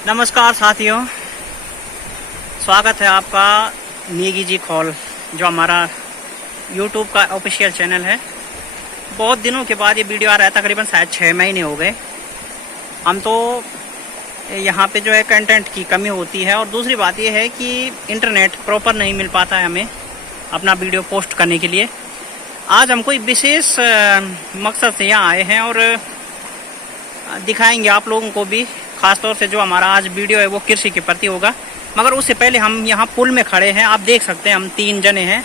नमस्कार साथियों, स्वागत है आपका नेगी जी खोल, जो हमारा यूट्यूब का ऑफिशियल चैनल है। बहुत दिनों के बाद ये वीडियो आ रहा है, तकरीबन शायद 6 महीने हो गए। हम तो यहाँ पे जो है कंटेंट की कमी होती है, और दूसरी बात ये है कि इंटरनेट प्रॉपर नहीं मिल पाता है हमें अपना वीडियो पोस्ट करने के लिए। आज हम कोई विशेष मकसद से यहाँ आए हैं और दिखाएंगे आप लोगों को भी। खासतौर से जो हमारा आज वीडियो है वो कृषि के प्रति होगा। मगर उससे पहले हम यहाँ पुल में खड़े हैं, आप देख सकते हैं हम 3 जने हैं।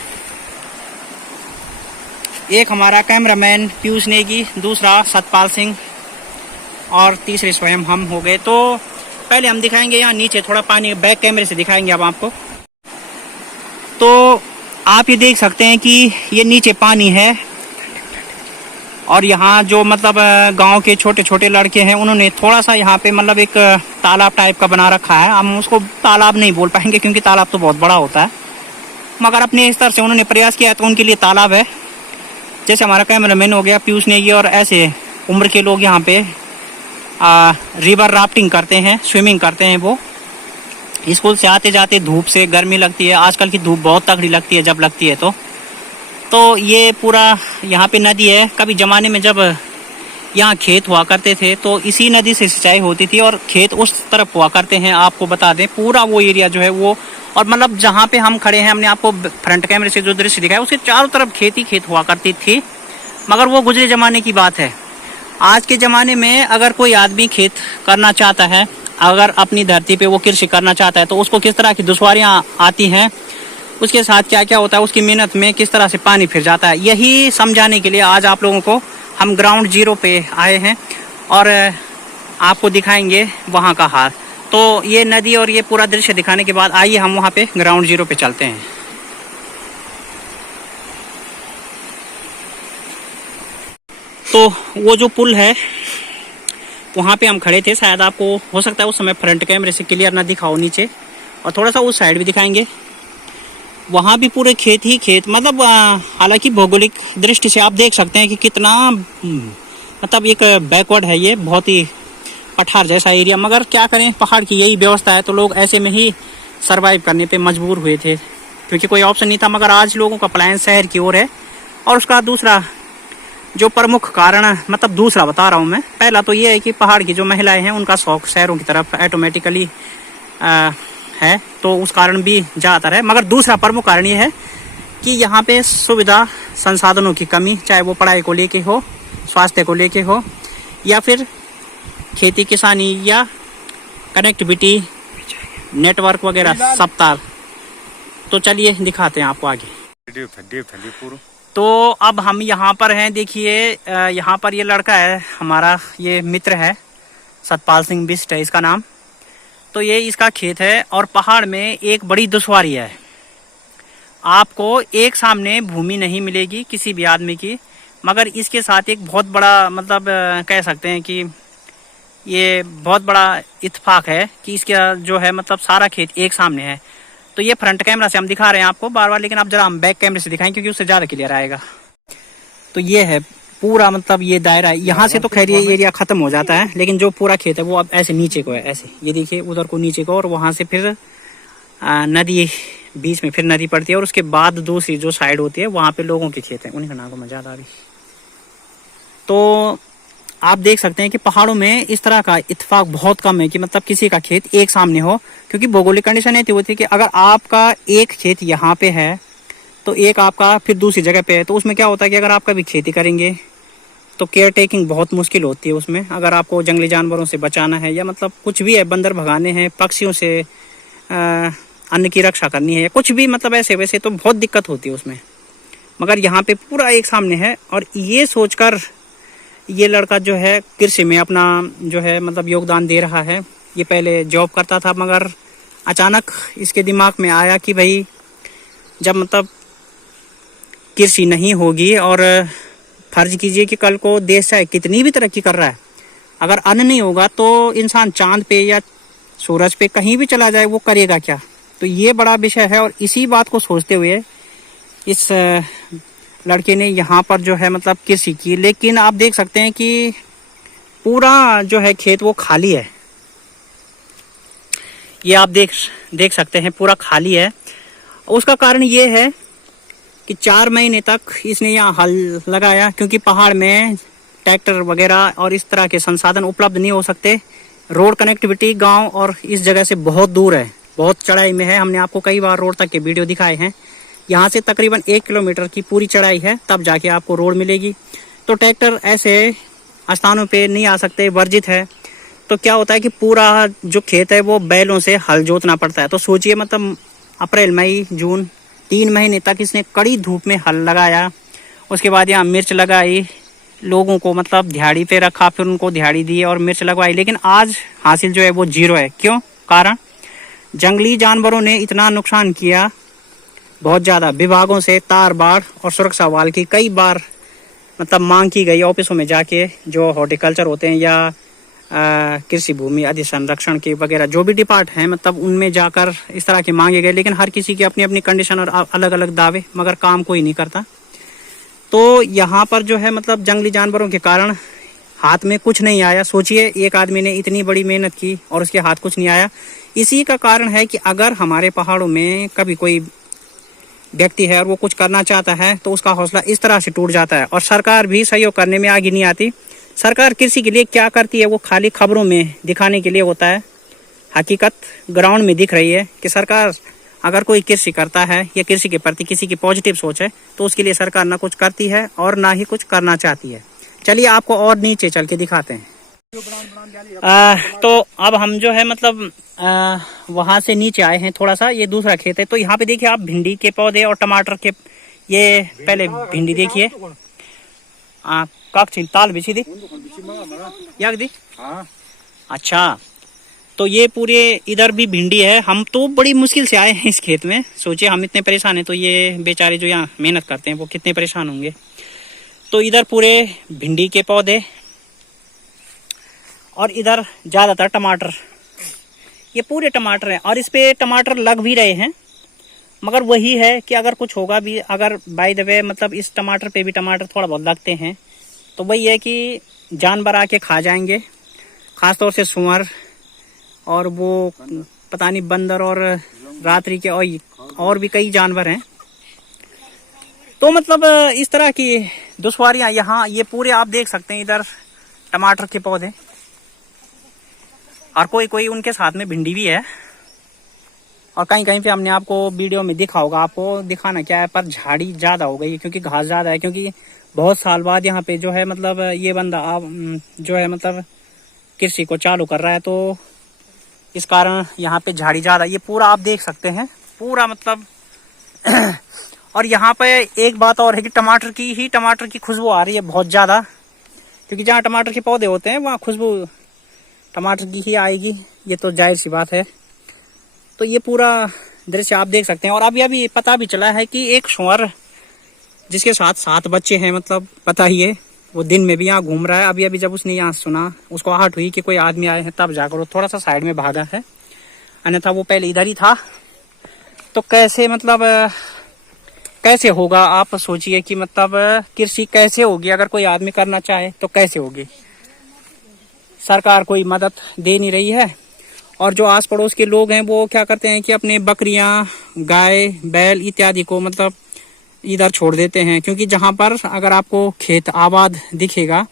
एक हमारा कैमरामैन पीयूष नेगी, दूसरा सतपाल सिंह और तीसरे स्वयं हम हो गए। तो पहले हम दिखाएंगे यहाँ नीचे थोड़ा पानी, बैक कैमरे से दिखाएंगे अब आपको। तो आप ये देख सकते हैं कि ये नीचे पानी है, और यहाँ जो मतलब गांव के छोटे छोटे लड़के हैं, उन्होंने थोड़ा सा यहाँ पे मतलब एक तालाब टाइप का बना रखा है। हम उसको तालाब नहीं बोल पाएंगे क्योंकि तालाब तो बहुत बड़ा होता है, मगर अपने स्तर से उन्होंने प्रयास किया तो उनके लिए तालाब है। जैसे हमारा कैमरामैन हो गया पीयूष नेगी, और ऐसे उम्र के लोग यहाँ पे रिवर राफ्टिंग करते हैं, स्विमिंग करते हैं। वो स्कूल से आते जाते धूप से गर्मी लगती है, आजकल की धूप बहुत तगड़ी लगती है जब लगती है तो ये पूरा यहाँ पे नदी है। कभी ज़माने में जब यहाँ खेत हुआ करते थे तो इसी नदी से सिंचाई होती थी, और खेत उस तरफ हुआ करते हैं। आपको बता दें पूरा वो एरिया जो है वो, और मतलब जहाँ पे हम खड़े हैं, हमने आपको फ्रंट कैमरे से जो दृश्य दिखाया उसके चारों तरफ खेत ही खेत हुआ करती थी। मगर वो गुजरे ज़माने की बात है। आज के ज़माने में अगर कोई आदमी खेत करना चाहता है, अगर अपनी धरती पे वो कृषि करना चाहता है, तो उसको किस तरह की दुश्वारियाँ आती हैं, उसके साथ क्या क्या होता है, उसकी मेहनत में किस तरह से पानी फिर जाता है, यही समझाने के लिए आज आप लोगों को हम ग्राउंड जीरो पे आए हैं और आपको दिखाएंगे वहाँ का हाल। तो ये नदी और ये पूरा दृश्य दिखाने के बाद आइए हम वहाँ पे ग्राउंड जीरो पे चलते हैं। तो वो जो पुल है वहाँ पे हम खड़े थे, शायद आपको हो सकता है उस समय फ्रंट कैमरे से क्लियर ना दिखाओ नीचे, और थोड़ा सा उस साइड भी दिखाएंगे। वहाँ भी पूरे खेत ही खेत, मतलब हालांकि भौगोलिक दृष्टि से आप देख सकते हैं कि कितना मतलब एक बैकवर्ड है, ये बहुत ही पठार जैसा एरिया। मगर क्या करें, पहाड़ की यही व्यवस्था है, तो लोग ऐसे में ही सरवाइव करने पे मजबूर हुए थे क्योंकि कोई ऑप्शन नहीं था। मगर आज लोगों का पलायन शहर की ओर है, और उसका दूसरा जो प्रमुख कारण, मतलब दूसरा बता रहा हूँ मैं। पहला तो ये है कि पहाड़ की जो महिलाएं हैं उनका शौक शहरों की तरफ ऑटोमेटिकली है, तो उस कारण भी ज़्यादातर है। मगर दूसरा प्रमुख कारण ये है कि यहाँ पे सुविधा संसाधनों की कमी, चाहे वो पढ़ाई को लेके हो, स्वास्थ्य को लेके हो, या फिर खेती किसानी या कनेक्टिविटी नेटवर्क वगैरह सब तार। तो चलिए दिखाते हैं आपको आगे। तो अब हम यहाँ पर हैं, देखिए यहाँ पर ये लड़का है हमारा, ये मित्र है, सतपाल सिंह बिस्ट है इसका नाम। तो ये इसका खेत है, और पहाड़ में एक बड़ी दुश्वारी है, आपको एक सामने भूमि नहीं मिलेगी किसी भी आदमी की। मगर इसके साथ एक बहुत बड़ा, मतलब कह सकते हैं कि ये बहुत बड़ा इत्तेफाक है कि इसका जो है मतलब सारा खेत एक सामने है। तो ये फ्रंट कैमरा से हम दिखा रहे हैं आपको बार बार, लेकिन अब जरा हम बैक कैमरे से दिखाएं क्योंकि उससे ज़्यादा क्लियर आएगा। तो ये है पूरा, मतलब ये दायरा है, यहाँ से तो खैर ये एरिया खत्म हो जाता है, लेकिन जो पूरा खेत है वो अब ऐसे नीचे को है, ऐसे ये देखिए उधर को नीचे को, और वहाँ से फिर नदी, बीच में फिर नदी पड़ती है, और उसके बाद दूसरी जो साइड होती है वहाँ पे लोगों के खेत हैं, उन्हीं का नाम को मजा आ रही। तो आप देख सकते हैं कि पहाड़ों में इस तरह का इत्तेफाक बहुत कम है कि मतलब किसी का खेत एक सामने हो, क्योंकि भौगोलिक कंडीशन ऐसी होती है कि अगर आपका एक खेत यहाँ पे है तो एक आपका फिर दूसरी जगह पे है। तो उसमें क्या होता है कि अगर आप कभी खेती करेंगे तो केयर टेकिंग बहुत मुश्किल होती है उसमें। अगर आपको जंगली जानवरों से बचाना है, या मतलब कुछ भी है, बंदर भगाने हैं, पक्षियों से अन्न की रक्षा करनी है, या कुछ भी मतलब ऐसे वैसे, तो बहुत दिक्कत होती है उसमें। मगर यहाँ पे पूरा एक सामने है, और ये सोचकर ये लड़का जो है कृषि में अपना जो है मतलब योगदान दे रहा है। ये पहले जॉब करता था, मगर अचानक इसके दिमाग में आया कि भाई जब मतलब कृषि नहीं होगी, और फर्ज कीजिए कि कल को देश चाहे कितनी भी तरक्की कर रहा है, अगर अन्न नहीं होगा तो इंसान चांद पे या सूरज पे कहीं भी चला जाए वो करेगा क्या। तो ये बड़ा विषय है, और इसी बात को सोचते हुए इस लड़के ने यहाँ पर जो है मतलब कृषि की। लेकिन आप देख सकते हैं कि पूरा जो है खेत वो खाली है, ये आप देख सकते हैं पूरा खाली है। उसका कारण ये है कि 4 महीने तक इसने यहाँ हल लगाया, क्योंकि पहाड़ में ट्रैक्टर वगैरह और इस तरह के संसाधन उपलब्ध नहीं हो सकते। रोड कनेक्टिविटी गांव और इस जगह से बहुत दूर है, बहुत चढ़ाई में है। हमने आपको कई बार रोड तक के वीडियो दिखाए हैं। यहाँ से तकरीबन 1 किलोमीटर की पूरी चढ़ाई है, तब जाके आपको रोड मिलेगी। तो ट्रैक्टर ऐसे स्थानों पे नहीं आ सकते, वर्जित है। तो क्या होता है कि पूरा जो खेत है वो बैलों से हल जोतना पड़ता है। तो सोचिए, मतलब अप्रैल मई जून 3 महीने तक इसने कड़ी धूप में हल लगाया। उसके बाद यहाँ मिर्च लगाई, लोगों को मतलब दिहाड़ी पे रखा, फिर उनको दिहाड़ी दी और मिर्च लगवाई। लेकिन आज हासिल जो है वो 0 है। क्यों? कारण जंगली जानवरों ने इतना नुकसान किया, बहुत ज़्यादा। विभागों से तार बाड़ और सुरक्षा वाल की कई बार मतलब मांग की गई ऑफिसों में जाके, जो हॉर्टिकल्चर होते हैं या कृषि भूमि अधिसंरक्षण के वगैरह जो भी डिपार्ट हैं, मतलब उनमें जाकर इस तरह के मांगे गए। लेकिन हर किसी की अपनी अपनी कंडीशन और अलग अलग दावे, मगर काम कोई नहीं करता। तो यहाँ पर जो है मतलब जंगली जानवरों के कारण हाथ में कुछ नहीं आया। सोचिए, एक आदमी ने इतनी बड़ी मेहनत की और उसके हाथ कुछ नहीं आया। इसी का कारण है कि अगर हमारे पहाड़ों में कभी कोई व्यक्ति है और वो कुछ करना चाहता है तो उसका हौसला इस तरह से टूट जाता है और सरकार भी सहयोग करने में आगे नहीं आती। सरकार कृषि के लिए क्या करती है वो खाली खबरों में दिखाने के लिए होता है। हकीकत ग्राउंड में दिख रही है कि सरकार अगर कोई कृषि करता है या कृषि के प्रति किसी की पॉजिटिव सोच है तो उसके लिए सरकार ना कुछ करती है और ना ही कुछ करना चाहती है। चलिए आपको और नीचे चल के दिखाते हैं। तो अब हम जो है मतलब वहां से नीचे आए हैं थोड़ा सा। ये दूसरा खेत है। तो यहाँ पे देखिए आप भिंडी के पौधे और टमाटर के, ये पहले भिंडी देखिए, काक ताल बिछी दी याक दी। अच्छा, तो ये पूरे इधर भी भिंडी है। हम तो बड़ी मुश्किल से आए हैं इस खेत में। सोचिए, हम इतने परेशान हैं तो ये बेचारे जो यहाँ मेहनत करते हैं वो कितने परेशान होंगे। तो इधर पूरे भिंडी के पौधे और इधर ज्यादातर टमाटर, ये पूरे टमाटर हैं और इस पे टमाटर लग भी रहे हैं। मगर वही है कि अगर कुछ होगा भी, अगर बाय द वे मतलब इस टमाटर पे भी टमाटर थोड़ा बहुत लगते हैं तो वही है कि जानवर आके खा जाएंगे, खासतौर से सुअर और वो पता नहीं बंदर और रात्रि के और भी कई जानवर हैं। तो मतलब इस तरह की दुश्वारियां यहाँ, ये पूरे आप देख सकते हैं इधर टमाटर के पौधे और कोई कोई उनके साथ में भिंडी भी है। और कहीं कहीं पे हमने आपको वीडियो में दिखा होगा, आपको दिखाना क्या है, पर झाड़ी ज़्यादा हो गई है क्योंकि घास ज़्यादा है। क्योंकि बहुत साल बाद यहाँ पे जो है मतलब ये बंदा जो है मतलब कृषि को चालू कर रहा है, तो इस कारण यहाँ पे झाड़ी ज़्यादा। ये पूरा आप देख सकते हैं पूरा मतलब और यहाँ पे एक बात और है कि टमाटर की खुशबू आ रही है बहुत ज़्यादा, क्योंकि जहाँ टमाटर के पौधे होते हैं वहाँ खुशबू टमाटर की ही आएगी, ये तो जाहिर सी बात है। तो ये पूरा दृश्य आप देख सकते हैं। और अभी पता भी चला है कि एक सुअर जिसके साथ 7 बच्चे हैं, मतलब पता ही है, वो दिन में भी यहाँ घूम रहा है। अभी जब उसने यहाँ सुना, उसको आहट हुई कि कोई आदमी आए हैं, तब जाकर वो थोड़ा सा साइड में भागा है, अन्यथा वो पहले इधर ही था। तो कैसे मतलब कैसे होगा, आप सोचिए कि मतलब कृषि कैसे होगी अगर कोई आदमी करना चाहे तो कैसे होगी। सरकार कोई मदद दे नहीं रही है और जो आस पड़ोस के लोग हैं वो क्या करते हैं कि अपने बकरियां, गाय, बैल इत्यादि को मतलब इधर छोड़ देते हैं। क्योंकि जहां पर अगर आपको खेत आबाद दिखेगा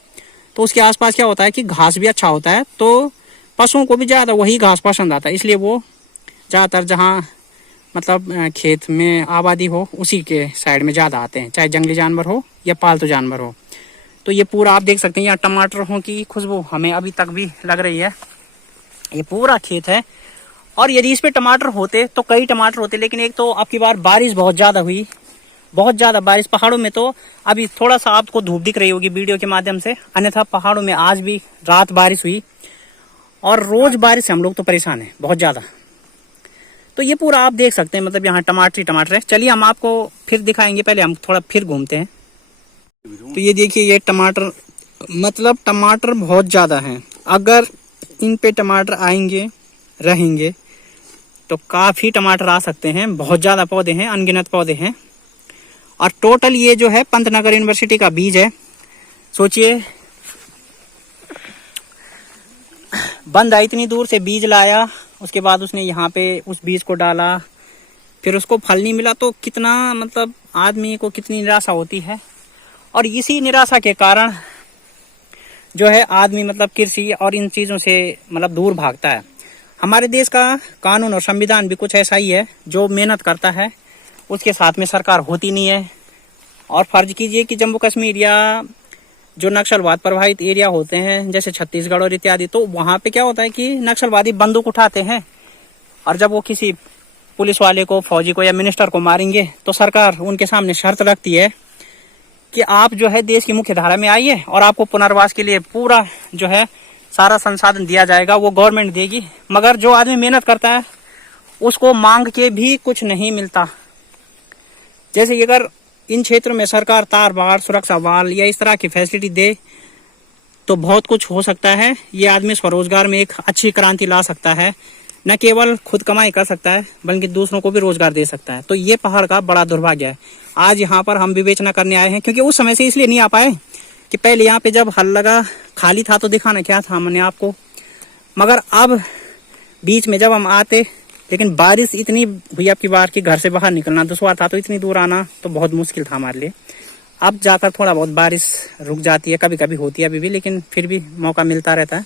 तो उसके आसपास क्या होता है कि घास भी अच्छा होता है, तो पशुओं को भी ज़्यादा वही घास पसंद आता है। इसलिए वो ज़्यादातर जहां मतलब खेत में आबादी हो उसी के साइड में ज़्यादा आते हैं, चाहे जंगली जानवर हो या पालतू जानवर हो। तो ये पूरा आप देख सकते हैं यहाँ टमाटरों की खुशबू हमें अभी तक भी लग रही है। ये पूरा खेत है और यदि इस पे टमाटर होते तो कई टमाटर होते, लेकिन एक तो आपकी बार बारिश बहुत ज़्यादा हुई, बहुत ज़्यादा बारिश पहाड़ों में। तो अभी थोड़ा सा आपको धूप दिख रही होगी वीडियो के माध्यम से, अन्यथा पहाड़ों में आज भी रात बारिश हुई और रोज बारिश से हम लोग तो परेशान हैं बहुत ज़्यादा। तो ये पूरा आप देख सकते हैं मतलब यहाँ टमाटर है। चलिए हम आपको फिर दिखाएंगे, पहले हम थोड़ा फिर घूमते हैं। तो ये देखिए, ये टमाटर मतलब टमाटर बहुत ज़्यादा हैं। अगर इन पे टमाटर आएंगे रहेंगे तो काफ़ी टमाटर आ सकते हैं। बहुत ज़्यादा पौधे हैं, अनगिनत पौधे हैं। और टोटल ये जो है पंतनगर यूनिवर्सिटी का बीज है। सोचिए, बंदा इतनी दूर से बीज लाया उसके बाद उसने यहाँ पे उस बीज को डाला, फिर उसको फल नहीं मिला, तो कितना मतलब आदमी को कितनी निराशा होती है। और इसी निराशा के कारण जो है आदमी मतलब कृषि और इन चीज़ों से मतलब दूर भागता है। हमारे देश का कानून और संविधान भी कुछ ऐसा ही है, जो मेहनत करता है उसके साथ में सरकार होती नहीं है। और फर्ज कीजिए कि जम्मू कश्मीर या जो नक्सलवाद प्रभावित एरिया होते हैं जैसे छत्तीसगढ़ और इत्यादि, तो वहाँ पे क्या होता है कि नक्सलवादी बंदूक उठाते हैं और जब वो किसी पुलिस वाले को, फौजी को या मिनिस्टर को मारेंगे तो सरकार उनके सामने शर्त रखती है कि आप जो है देश की मुख्य धारा में आइए और आपको पुनर्वास के लिए पूरा जो है सारा संसाधन दिया जाएगा, वो गवर्नमेंट देगी। मगर जो आदमी मेहनत करता है उसको मांग के भी कुछ नहीं मिलता। जैसे अगर इन क्षेत्रों में सरकार तार बाड़, सुरक्षा वाल या इस तरह की फैसिलिटी दे तो बहुत कुछ हो सकता है। ये आदमी स्वरोजगार में एक अच्छी क्रांति ला सकता है, न केवल खुद कमाई कर सकता है बल्कि दूसरों को भी रोजगार दे सकता है। तो ये पहाड़ का बड़ा दुर्भाग्य है। आज यहाँ पर हम विवेचना करने आए हैं क्योंकि उस समय से इसलिए नहीं आ पाए कि पहले यहाँ पे जब हल लगा खाली था तो दिखाना क्या था हमने आपको, मगर अब बीच में जब हम आते, लेकिन बारिश इतनी हुई अब की बार कि घर से बाहर निकलना दुश्वार था, तो इतनी दूर आना तो बहुत मुश्किल था हमारे लिए। अब जाकर थोड़ा बहुत बारिश रुक जाती है, कभी कभी होती है अभी भी, लेकिन फिर भी मौका मिलता रहता है।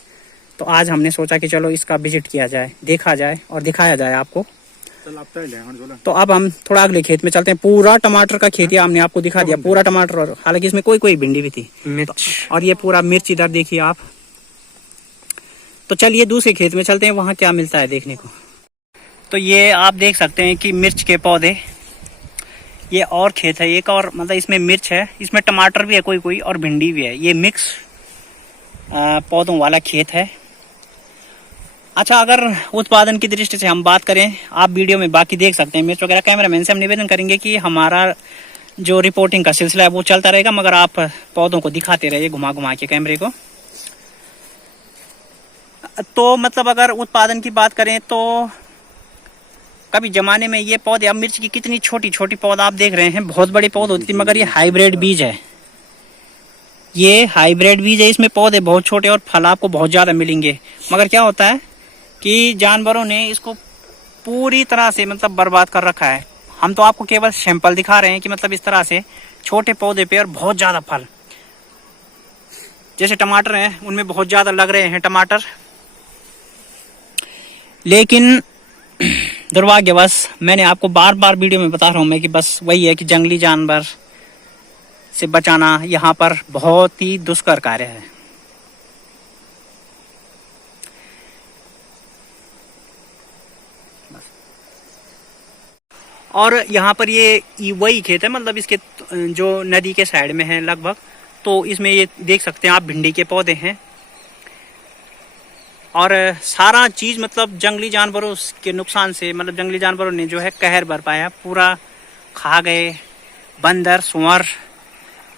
तो आज हमने सोचा कि चलो इसका विजिट किया जाए, देखा जाए और दिखाया जाए आपको। तो अब हम थोड़ा अगले खेत में चलते हैं। पूरा टमाटर का खेती हमने आपको दिखा दिया, पूरा टमाटर, और हालांकि इसमें कोई कोई भिंडी भी थी, मिर्च, और ये पूरा मिर्च इधर देखिए आप। तो चलिए दूसरे खेत में चलते हैं, वहाँ क्या मिलता है देखने को। तो ये आप देख सकते हैं कि मिर्च के पौधे, ये और खेत है एक, और मतलब इसमें मिर्च है, इसमें टमाटर भी है कोई कोई और भिंडी भी है। ये मिक्स पौधों वाला खेत है। अच्छा, अगर उत्पादन की दृष्टि से हम बात करें, आप वीडियो में बाकी देख सकते हैं मिर्च वगैरह। कैमरामैन से हम निवेदन करेंगे कि हमारा जो रिपोर्टिंग का सिलसिला है वो चलता रहेगा, मगर आप पौधों को दिखाते रहिए घुमा घुमा के कैमरे को। तो मतलब अगर उत्पादन की बात करें तो कभी जमाने में ये पौधे, अब मिर्च की कितनी छोटी छोटी पौधा आप देख रहे हैं, बहुत बड़ी पौध होती थी, मगर ये हाइब्रिड बीज है। ये हाइब्रिड बीज है, इसमें पौधे बहुत छोटे और फल आपको बहुत ज़्यादा मिलेंगे। मगर क्या होता है कि जानवरों ने इसको पूरी तरह से मतलब बर्बाद कर रखा है। हम तो आपको केवल सैंपल दिखा रहे हैं कि मतलब इस तरह से छोटे पौधे पे और बहुत ज़्यादा फल। जैसे टमाटर हैं, उनमें बहुत ज़्यादा लग रहे हैं टमाटर, लेकिन दुर्भाग्यवश मैंने आपको बार बार वीडियो में बता रहा हूँ मैं कि बस वही है कि जंगली जानवर से बचाना यहाँ पर बहुत ही दुष्कर कार्य है। और यहाँ पर ये वही खेत है, मतलब इसके जो नदी के साइड में है लगभग। तो इसमें ये देख सकते हैं आप भिंडी के पौधे हैं, और सारा चीज़ मतलब जंगली जानवरों के नुकसान से, मतलब जंगली जानवरों ने जो है कहर बरपाया, पूरा खा गए। बंदर, सुअर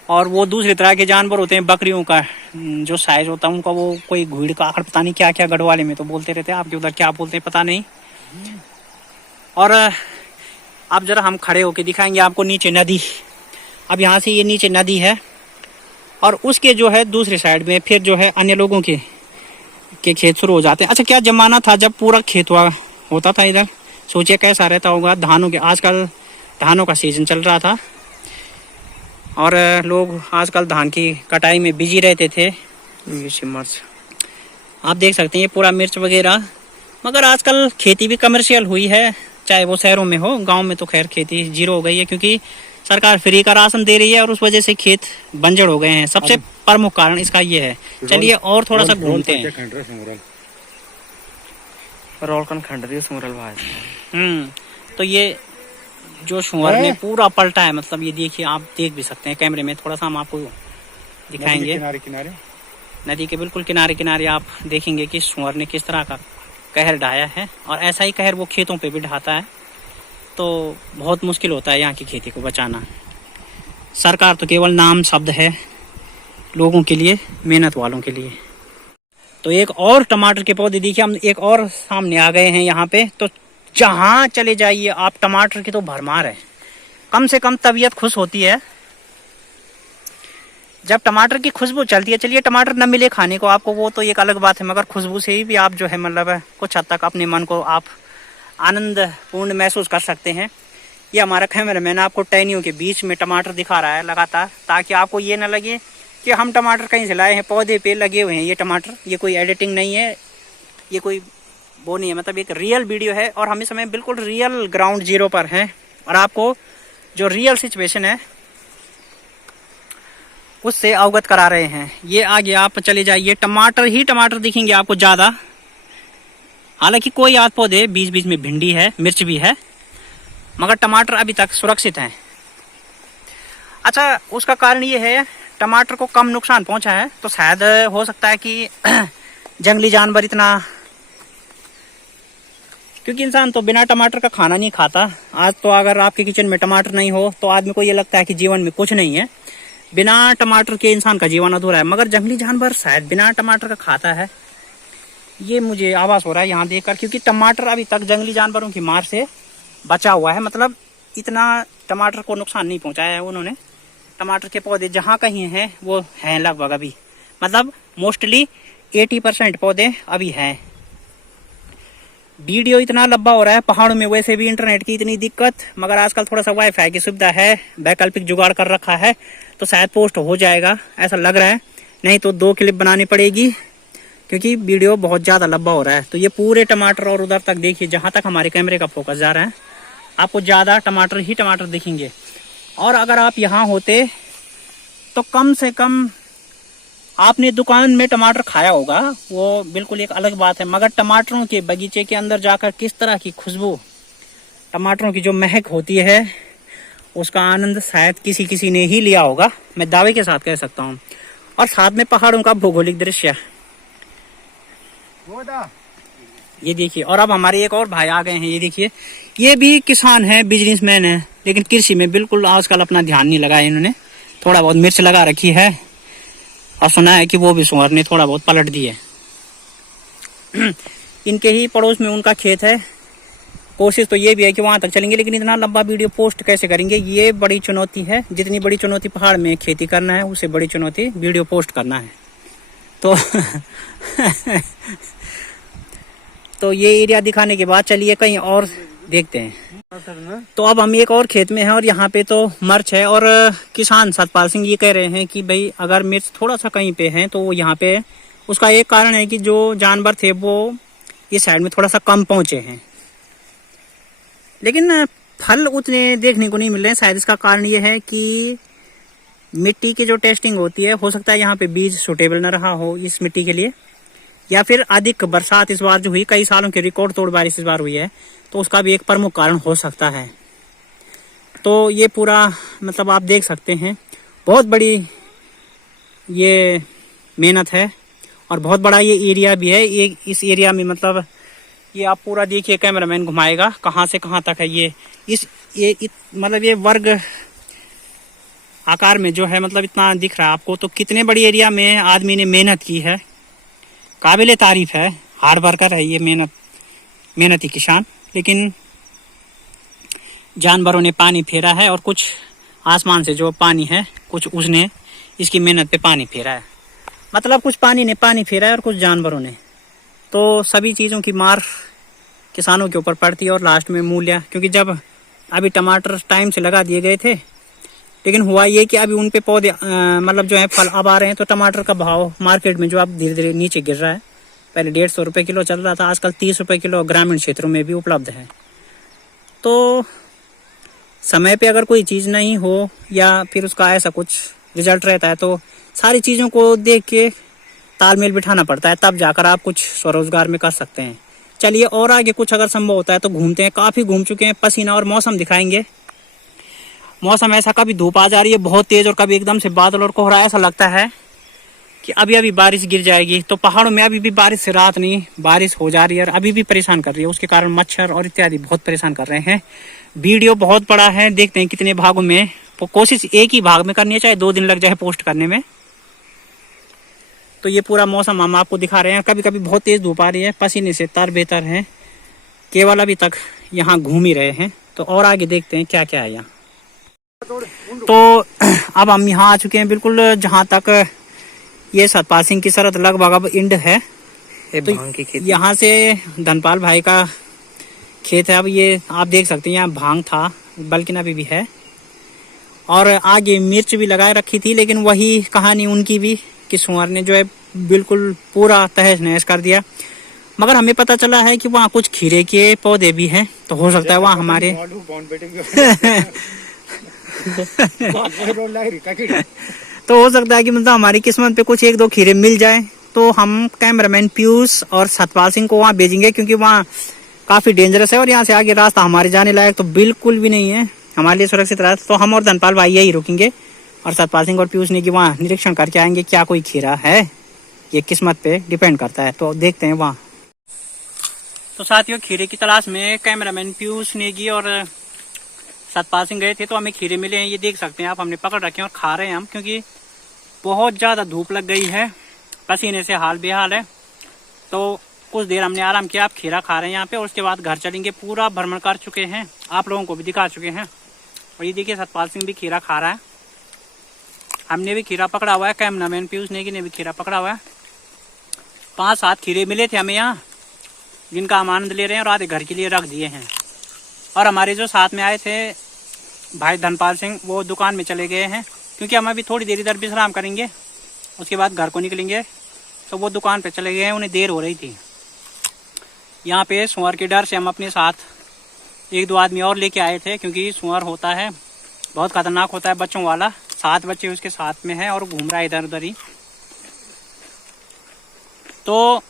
और वो दूसरी तरह के जानवर होते हैं, बकरियों का जो साइज होता है उनका, वो कोई घुड़ का आखिर पता नहीं क्या क्या गढ़वाले में तो बोलते रहते हैं, आपके उधर क्या बोलते हैं पता नहीं। और अब जरा हम खड़े होके दिखाएंगे आपको नीचे नदी। अब यहाँ से ये नीचे नदी है और उसके जो है दूसरी साइड में फिर जो है अन्य लोगों के खेत शुरू हो जाते हैं। अच्छा, क्या जमाना था जब पूरा खेत होता था इधर, सोचिए कैसा रहता होगा। धानों के, आजकल धानों का सीजन चल रहा था और लोग आजकल धान की कटाई में बिजी रहते थे। मिर्च आप देख सकते हैं, ये पूरा मिर्च वगैरह। मगर आजकल खेती भी कमर्शियल हुई है, चाहे वो शहरों में हो, गांव में तो खैर खेती जीरो हो गई है, क्योंकि सरकार फ्री का राशन दे रही है और उस वजह से खेत बंजर हो गए हैं। सबसे प्रमुख कारण इसका ये है। चलिए और थोड़ा सा घूमते हैं। तो ये जो सुअर ने पूरा पलटा है, मतलब ये देखिए, आप देख भी सकते हैं कैमरे में, थोड़ा सा हम आपको दिखाएंगे। किनारे नदी के बिल्कुल किनारे किनारे आप देखेंगे कि सुअर ने किस तरह का कहर ढाया है, और ऐसा ही कहर वो खेतों पे भी ढाता है। तो बहुत मुश्किल होता है यहाँ की खेती को बचाना। सरकार तो केवल नाम शब्द है लोगों के लिए, मेहनत वालों के लिए। तो एक और टमाटर के पौधे देखिए, हम एक और सामने आ गए हैं यहाँ पे। तो जहाँ चले जाइए आप, टमाटर की तो भरमार है। कम से कम तबीयत खुश होती है जब टमाटर की खुशबू चलती है, चलिए टमाटर न मिले खाने को आपको वो तो एक अलग बात है, मगर खुशबू से ही भी आप जो है मतलब कुछ हद तक अपने मन को आप आनंद पूर्ण महसूस कर सकते हैं। ये हमारा कैमरामैन आपको टहनियों के बीच में टमाटर दिखा रहा है लगातार, ताकि आपको ये ना लगे कि हम टमाटर कहीं से लाए हैं, पौधे पे लगे हुए हैं ये टमाटर। ये कोई एडिटिंग नहीं है, ये कोई वो नहीं है, मतलब एक रियल वीडियो है और हम इस समय बिल्कुल रियल ग्राउंड जीरो पर हैं और आपको जो रियल सिचुएशन है उससे अवगत करा रहे हैं। ये आगे आप चले जाइए, टमाटर ही टमाटर दिखेंगे आपको ज़्यादा। हालांकि कोई आध पौधे बीच बीच में भिंडी है, मिर्च भी है, मगर टमाटर अभी तक सुरक्षित हैं। अच्छा, उसका कारण ये है टमाटर को कम नुकसान पहुंचा है, तो शायद हो सकता है कि जंगली जानवर इतना, क्योंकि इंसान तो बिना टमाटर का खाना नहीं खाता। आज तो अगर आपके किचन में टमाटर नहीं हो तो आदमी को ये लगता है कि जीवन में कुछ नहीं है, बिना टमाटर के इंसान का जीवन अधूरा है। मगर जंगली जानवर शायद बिना टमाटर का खाता है, ये मुझे आभास हो रहा है यहाँ देखकर, क्योंकि टमाटर अभी तक जंगली जानवरों की मार से बचा हुआ है। मतलब इतना टमाटर को नुकसान नहीं पहुंचाया है उन्होंने। टमाटर के पौधे जहाँ कहीं हैं वो हैं लगभग अभी, मतलब मोस्टली 80% पौधे अभी हैं। वीडियो इतना लंबा हो रहा है, पहाड़ों में वैसे भी इंटरनेट की इतनी दिक्कत, मगर आजकल थोड़ा सा वाईफाई की सुविधा है, वैकल्पिक जुगाड़ कर रखा है, तो शायद पोस्ट हो जाएगा ऐसा लग रहा है। नहीं तो 2 क्लिप बनानी पड़ेगी, क्योंकि वीडियो बहुत ज़्यादा लंबा हो रहा है। तो ये पूरे टमाटर और उधर तक देखिए, जहाँ तक हमारे कैमरे का फोकस जा रहा है आपको ज़्यादा टमाटर ही टमाटर दिखेंगे। और अगर आप यहाँ होते तो कम से कम आपने दुकान में टमाटर खाया होगा, वो बिल्कुल एक अलग बात है, मगर टमाटरों के बगीचे के अंदर जाकर किस तरह की खुशबू, टमाटरों की जो महक होती है, उसका आनंद शायद किसी किसी ने ही लिया होगा, मैं दावे के साथ कह सकता हूँ। और साथ में पहाड़ों का भौगोलिक दृश्य ये देखिए। और अब हमारे एक और भाई आ गए हैं, ये देखिए, ये भी किसान है, बिजनेसमैन है, लेकिन कृषि में बिल्कुल आजकल अपना ध्यान नहीं लगाया इन्होंने। थोड़ा बहुत मिर्च लगा रखी है और सुना है कि वो भी सुअर ने थोड़ा बहुत पलट दी है। इनके ही पड़ोस में उनका खेत है। कोशिश तो ये भी है कि वहां तक चलेंगे, लेकिन इतना लंबा वीडियो पोस्ट कैसे करेंगे, ये बड़ी चुनौती है। जितनी बड़ी चुनौती पहाड़ में खेती करना है, उससे बड़ी चुनौती वीडियो पोस्ट करना है। तो तो ये एरिया दिखाने के बाद चलिए कहीं और देखते हैं। तो अब हम एक और खेत में हैं और यहाँ पे तो मिर्च है, और किसान सतपाल सिंह ये कह रहे हैं कि भाई अगर मिर्च थोड़ा सा कहीं पे है तो यहाँ पे, उसका एक कारण है कि जो जानवर थे वो इस साइड में थोड़ा सा कम पहुंचे हैं, लेकिन फल उतने देखने को नहीं मिल रहे हैं। शायद इसका कारण ये है कि मिट्टी की जो टेस्टिंग होती है, हो सकता है यहाँ पे बीज सुटेबल न रहा हो इस मिट्टी के लिए, या फिर अधिक बरसात इस बार जो हुई, कई सालों की रिकॉर्ड तोड़ बारिश इस बार हुई है, तो उसका भी एक प्रमुख कारण हो सकता है। तो ये पूरा मतलब आप देख सकते हैं, बहुत बड़ी ये मेहनत है और बहुत बड़ा ये एरिया भी है। ये इस एरिया में मतलब ये आप पूरा देखिए, कैमरामैन घुमाएगा कहाँ से कहाँ तक है ये मतलब ये वर्ग आकार में जो है, मतलब इतना दिख रहा है आपको, तो कितने बड़ी एरिया में आदमी ने मेहनत की है, काबिले तारीफ है, हार्ड वर्कर है ये मेहनती किसान। लेकिन जानवरों ने पानी फेरा है, और कुछ आसमान से जो पानी है, कुछ उसने इसकी मेहनत पे पानी फेरा है। मतलब कुछ पानी ने पानी फेरा है और कुछ जानवरों ने। तो सभी चीज़ों की मार किसानों के ऊपर पड़ती है और लास्ट में मूल्य, क्योंकि जब अभी टमाटर टाइम से लगा दिए गए थे, लेकिन हुआ ये कि अभी उन पे पौधे मतलब जो है फल अब आ रहे हैं, तो टमाटर का भाव मार्केट में जो अब धीरे धीरे नीचे गिर रहा है। पहले 150 रुपये किलो चल रहा था, आजकल 30 रुपये किलो ग्रामीण क्षेत्रों में भी उपलब्ध है। तो समय पे अगर कोई चीज़ नहीं हो या फिर उसका ऐसा कुछ रिजल्ट रहता है, तो सारी चीज़ों को देख के तालमेल बिठाना पड़ता है, तब जाकर आप कुछ स्वरोजगार में कर सकते हैं। चलिए और आगे कुछ अगर संभव होता है तो घूमते हैं, काफ़ी घूम चुके हैं। पसीना और मौसम दिखाएंगे। मौसम ऐसा, कभी धूप आ जा रही है बहुत तेज और कभी एकदम से बादल और कोहरा, ऐसा लगता है कि अभी अभी बारिश गिर जाएगी। तो पहाड़ों में अभी भी बारिश से रात नहीं, बारिश हो जा रही है और अभी भी परेशान कर रही है। उसके कारण मच्छर और इत्यादि बहुत परेशान कर रहे हैं। वीडियो बहुत बड़ा है, देखते हैं कितने भागों में। तो कोशिश एक ही भाग में करनी है, चाहे 2 दिन लग जाए पोस्ट करने में। तो ये पूरा मौसम हम आपको दिखा रहे हैं। कभी कभी बहुत तेज धूप आ रही है, पसीने से तर बेतर है। केवल अभी तक यहाँ घूम ही रहे हैं। तो और आगे देखते हैं क्या क्या है यहाँ। तो अब हम यहाँ आ चुके हैं बिल्कुल जहाँ तक ये सतपाल सिंह की सरहद लगभग अब इंड है। तो यहाँ से धनपाल भाई का खेत है। अब ये आप देख सकते हैं यहाँ भांग था, बल्कि अभी भी है, और आगे मिर्च भी लगाए रखी थी। लेकिन वही कहानी उनकी भी कि सुअर ने जो है बिल्कुल पूरा तहस नहस कर दिया। मगर हमें पता चला है कि वहाँ कुछ खीरे के पौधे भी हैं, तो हो सकता है वहाँ हमारे तो हो सकता है कि मतलब हमारी किस्मत पे कुछ एक दो खीरे मिल जाए। तो हम कैमरामैन पीयूष और सतपाल सिंह को वहाँ भेजेंगे, क्योंकि वहाँ काफी डेंजरस है और यहाँ से आगे रास्ता हमारे जाने लायक तो बिल्कुल भी नहीं है, हमारे लिए सुरक्षित रास्ता। तो हम और धनपाल भाई यही रुकेंगे और सतपाल सिंह और पीयूष ने कि वहाँ निरीक्षण करके आएंगे क्या कोई खीरा है। ये किस्मत पे डिपेंड करता है, तो देखते हैं वहाँ। तो साथियों, खीरे की तलाश में कैमरामैन पीयूष नेगी और सतपाल सिंह गए थे, तो हमें खीरे मिले हैं। ये देख सकते हैं आप, हमने पकड़ रखे हैं और खा रहे हैं हम, क्योंकि बहुत ज़्यादा धूप लग गई है, पसीने से हाल बेहाल है। तो कुछ देर हमने आराम किया, आप खीरा खा रहे हैं यहाँ पे, और उसके बाद घर चलेंगे। पूरा भ्रमण कर चुके हैं, आप लोगों को भी दिखा चुके हैं। और ये देखिए सतपाल सिंह भी खीरा खा रहा है, हमने भी खीरा पकड़ा हुआ है, कैमरामैन पीयूष नेगी ने भी खीरा पकड़ा हुआ है। 5-7 खीरे मिले थे हमें यहाँ, जिनका हम आनंद ले रहे हैं और आधे घर के लिए रख दिए हैं। और हमारे जो साथ में आए थे भाई धनपाल सिंह, वो दुकान में चले गए हैं, क्योंकि हम अभी थोड़ी देर इधर विश्राम करेंगे, उसके बाद घर को निकलेंगे। तो वो दुकान पे चले गए हैं, उन्हें देर हो रही थी। यहाँ पे सुअर के डर से हम अपने साथ 1-2 आदमी और लेके आए थे, क्योंकि सुअर होता है बहुत खतरनाक होता है, बच्चों वाला। 7 बच्चे उसके साथ में है और घूम रहा है इधर उधर ही। तो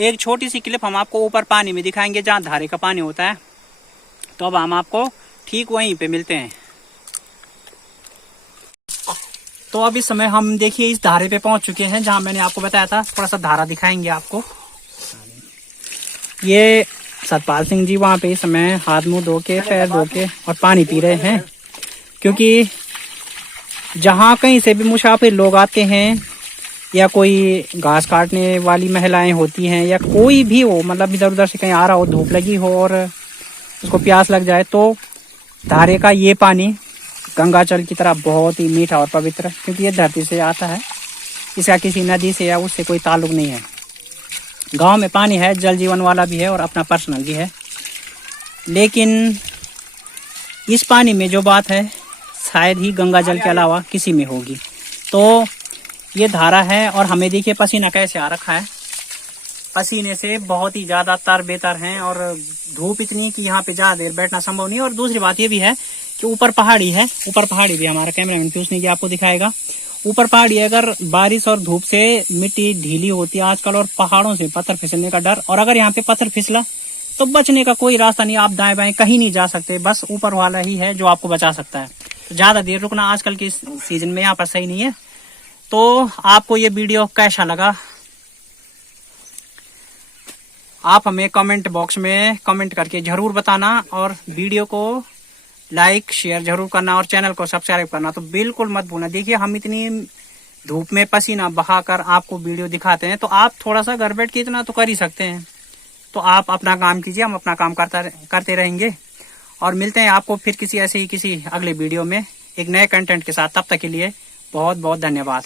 एक छोटी सी क्लिप हम आपको ऊपर पानी में दिखाएंगे, जहाँ धारे का पानी होता है। तो अब हम आपको ठीक वहीं पे मिलते हैं। तो अब इस समय हम देखिए इस धारे पे पहुंच चुके हैं, जहां मैंने आपको बताया था। थोड़ा सा धारा दिखाएंगे आपको। ये सतपाल सिंह जी वहां पे इस समय हाथ मुंह धो के, पैर धो के और पानी पी रहे हैं, क्योंकि जहां कहीं से भी मुसाफिर लोग आते हैं, या कोई घास काटने वाली महिलाएं होती हैं, या कोई भी हो, मतलब इधर उधर से कहीं आ रहा हो, धूप लगी हो और उसको प्यास लग जाए, तो धारे का ये पानी गंगा जल की तरह बहुत ही मीठा और पवित्र, क्योंकि ये धरती से आता है, इसका किसी नदी से या उससे कोई ताल्लुक नहीं है। गांव में पानी है, जल जीवन वाला भी है और अपना पर्सनल भी है, लेकिन इस पानी में जो बात है शायद ही गंगा जल के अलावा किसी में होगी। तो ये धारा है, और हमें देखिए पसीना कैसे आ रखा है, पसीने से बहुत ही ज्यादा तर बेतर हैं, और धूप इतनी कि यहाँ पे ज्यादा देर बैठना संभव नहीं है। और दूसरी बात ये भी है कि ऊपर पहाड़ी है, ऊपर पहाड़ी भी हमारा कैमरामैन पीयूष ने आपको दिखाएगा। ऊपर पहाड़ी है, अगर बारिश और धूप से मिट्टी ढीली होती है आजकल, और पहाड़ों से पत्थर फिसलने का डर, और अगर यहाँ पे पत्थर फिसला तो बचने का कोई रास्ता नहीं, आप दाएं बाएं कहीं नहीं जा सकते, बस ऊपर वाला ही है जो आपको बचा सकता है। तो ज्यादा देर रुकना आजकल के सीजन में यहाँ पर सही नहीं है। तो आपको ये वीडियो कैसा लगा, आप हमें कमेंट बॉक्स में कमेंट करके जरूर बताना, और वीडियो को लाइक शेयर जरूर करना, और चैनल को सब्सक्राइब करना तो बिल्कुल मत भूलना। देखिए हम इतनी धूप में पसीना बहाकर आपको वीडियो दिखाते हैं, तो आप थोड़ा सा घर बैठ के इतना तो कर ही सकते हैं। तो आप अपना काम कीजिए, हम अपना काम करते रहेंगे, और मिलते हैं आपको फिर किसी अगले वीडियो में एक नए कंटेंट के साथ। तब तक के लिए बहुत बहुत धन्यवाद।